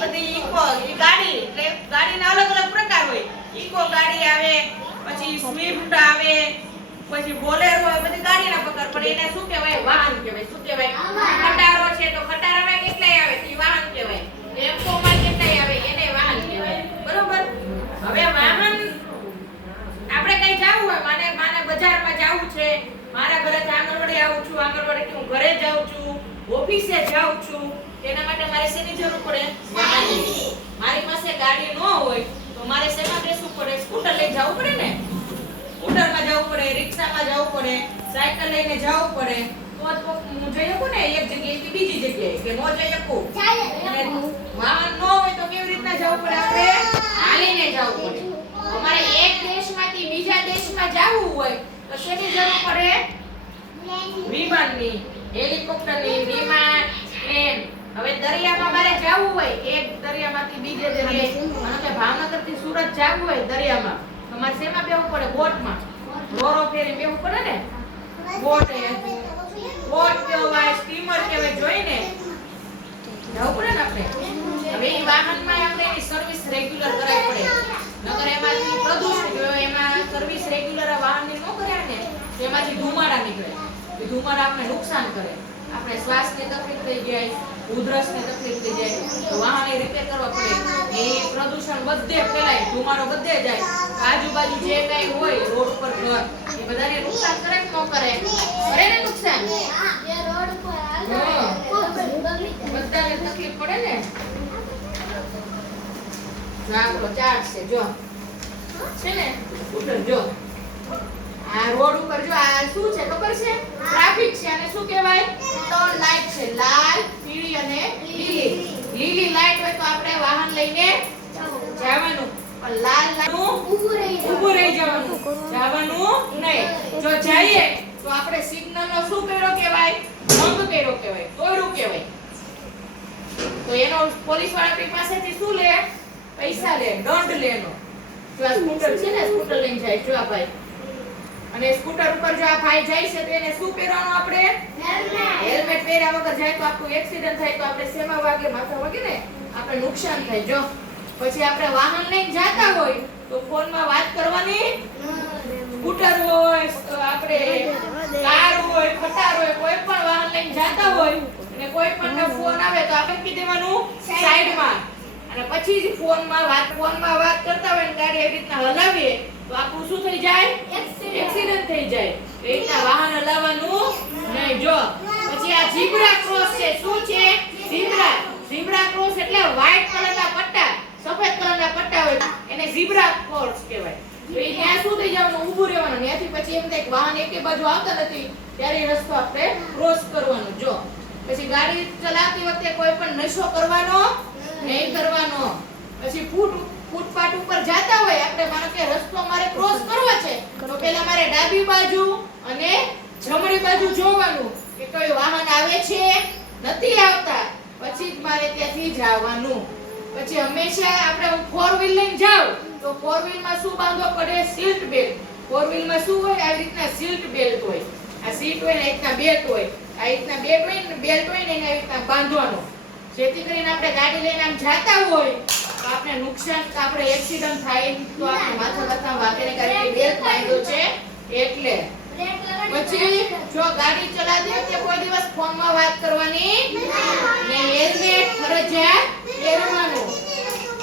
બધી ઇકો ગાડી, એટલે ગાડીના અલગ અલગ પ્રકાર હોય. ઇકો ગાડી આવે, પછી સ્વિફ્ટ આવે, પછી બોલેરો આવે, બધી ગાડીના પ્રકાર. પણ એને શું કહેવાય? વાહન કહેવાય. શું કહેવાય? ખટારો છે તો ખટારામાં કેટલાય આવે? એ વાહન કહેવાય. ટેમ્પોમાં કેટલાય આવે? એને વાહન કહેવાય. બરોબર? હવે વાહન, આપણે કઈ જાવું હોય, માને માને બજારમાં જાવું છે. મારા ઘરે આંગણવાડી આવું છું આંગણવાડી હું ઘરે જાઉં છું. ઓફિસે જાઉં છું તેના માટે મારે શેની જરૂર પડે? વાહનની. મારી પાસે ગાડી ન હોય તો મારે શેમાં બેસવું પડે? સ્કૂટર લઈ જવું પડે ને? સ્કૂટરમાં જવું પડે રિક્ષામાં જવું પડે સાયકલ લઈને જવું પડે. તો તો હું જઈ શકું ને એક જગ્યાએથી બીજી જગ્યાએ કે ન જઈ શકું? વાહન ન હોય તો કેવી રીતના જવું પડે આપણે? હાલીને જવું પડે. અમારે એક દેશમાંથી બીજા દેશમાં જવું હોય તો શેની જરૂર પડે? વિમાનની. હેલિકોપ્ટરની વિમાન, ટ્રેન. હવે દરિયામાં મારે જવું હોય, એક દરિયામાંથી બીજે દરિયાએ માનો ભાવનગરથી સુરત જવું હોય દરિયામાં. તો મારે શેમાં બેવું પડે? બોટમાં. રોરો ફેરી બેવું પડે ને? બોટ બોટ કહેવાય, સ્ટીમર કહેવાય, જોઈને. જવું પડે ને આપણે? હવે એ વાહનમાં આપણે એની સર્વિસ રેગ્યુલર કરાવી પડે. નકર એમાંથી પ્રદૂષણ, એમાં સર્વિસ રેગ્યુલર વાહનની ન કર્યા ને એમાંથી ધુમાડા નીકળે. એ ધુમાડા આપણે નુકસાન કરે. આપણે શ્વાસની તકલીફ થઈ જાય, ઉધરસની તકલીફ થઈ જાય તો વાહન એ રિપેર કરવા પડે. એ પ્રદૂષણ બધે ફેલાય, ધુમાડો બધે જાય. આજુબાજુ જે કઈ હોય, રોડ પર ઘર, એ બધાને નુકસાન કરે કે ન કરે? કરે ને નુકસાન? બધાને તકલીફ પડે ને? આપણો ચાર્ટ છે, જો. છે ને? સ્કૂટર જો. આ રોડ ઉપર જો આ શું છે ખબર છે? ટ્રાફિક છે અને શું કહેવાય? ત્રણ લાઈટ છે લાલ પીળી અને લીલી. લીલી લાઈટ હોય તો આપણે વાહન લઈને જવાનું. પણ લાલ લાઈટ ઊભું રહી જવાનું. જવાનું. નહીં. જો જઈએ તો આપણે સિગ્નલ નો શું કર્યો કહેવાય? ભંગ કર્યો કહેવાય. તોડ્યું કહેવાય. તો એનો પોલીસવાળા આપણી પાસેથી શું લે? પૈસા લે દંડ લેનો. જો આ સ્કૂટર છે ને સ્કૂટર લઈને જાય. જો આ ભાઈ. અને સ્કૂટર ઉપર જો આ ભાઈ જાય છે તો એને શું પહેરવાનું આપણે? હેલ્મેટ. પહેર્યા વગર જાય તો આપણું એક્સિડન્ટ થાય તો આપણે શેમાં વાગે માથા વાગે ને આપણે નુકસાન થાય. જો પછી આપણે વાહન લઈને જતા હોય તો ફોનમાં વાત કરવાની સ્કૂટર હોય તો આપણે કાર હોય ખટાર હોય કોઈ પણ વાહન લઈને જતા હોય અને કોઈ પણ ફોન આવે તો આપણે કી દેવાનું સાઈડમાં. અને પછી જ ફોનમાં વાત ફોનમાં વાત કરતા હોય ને ગાડી એવી રીતના હલાવીએ તો આપણું શું થઈ જાય? એક્સિડન્ટ થઈ જાય. રીતના વાહન હલાવવાનું નહીં. જો, પછી આ ઝીબ્રા ક્રોસ છે. શું છે? ઝીબ્રા. ઝીબ્રા ક્રોસ એટલે વ્હાઇટ કલરના પટ્ટા. સફેદ કલરના પટ્ટા હોય. એને ઝીબ્રા ક્રોસ કહેવાય. તો એ ત્યાં શું થઈ જવાનું? ઊભું રહેવાનું. ત્યાંથી પછી એમ થાય વાહન એકે બાજુ આવતા નથી. ત્યારે રસ્તો આપણે ક્રોસ કરવાનો. જો, પછી ગાડી ચલાવતી વખતે કોઈ પણ નશો કરવાનો નહીં કરવાનો. પછી ફૂટ, ફૂટપાથ ઉપર જતા હોય. આપણે માનો કે રસ્તો મારે ક્રોસ કરવો છે તો પહેલા મારે ડાબી બાજુ અને જમણી બાજુ જોવાનું. કે કોઈ વાહન આવે છે? નથી આવતા. પછી જ મારે ત્યાંથી જવાનું પછી હંમેશા આપણે હું ફોર વ્હીલ લઈને જાઉં, તો ફોર વ્હીલમાં શું બાંધવો પડે? સીટ બેલ્ટ ફોર વ્હીલમાં શું હોય? આવી રીતના સીટ બેલ્ટ હોય. આ સીટ હોય ને આ રીતના બેલ્ટ હોય. આ રીતના બેલ્ટ હોય ને બેલ્ટ હોય ને એને આવી રીતના બાંધવાનો. જેથી કરીને આપણે ગાડી લઈને આમ જાતા હોય, તો આપણે નુકસાન કે આપણે એક્સિડન્ટ થાય, તો આપણે માથા માથા વાગે ને ગાડી બેલ્ટ બાંધ્યો છે. એટલે પછી જો ગાડી ચલાવતી તે કોઈ દિવસ ફોનમાં વાત કરવાની ને. હેલ્મેટ ફરજિયાત પહેરવાનું.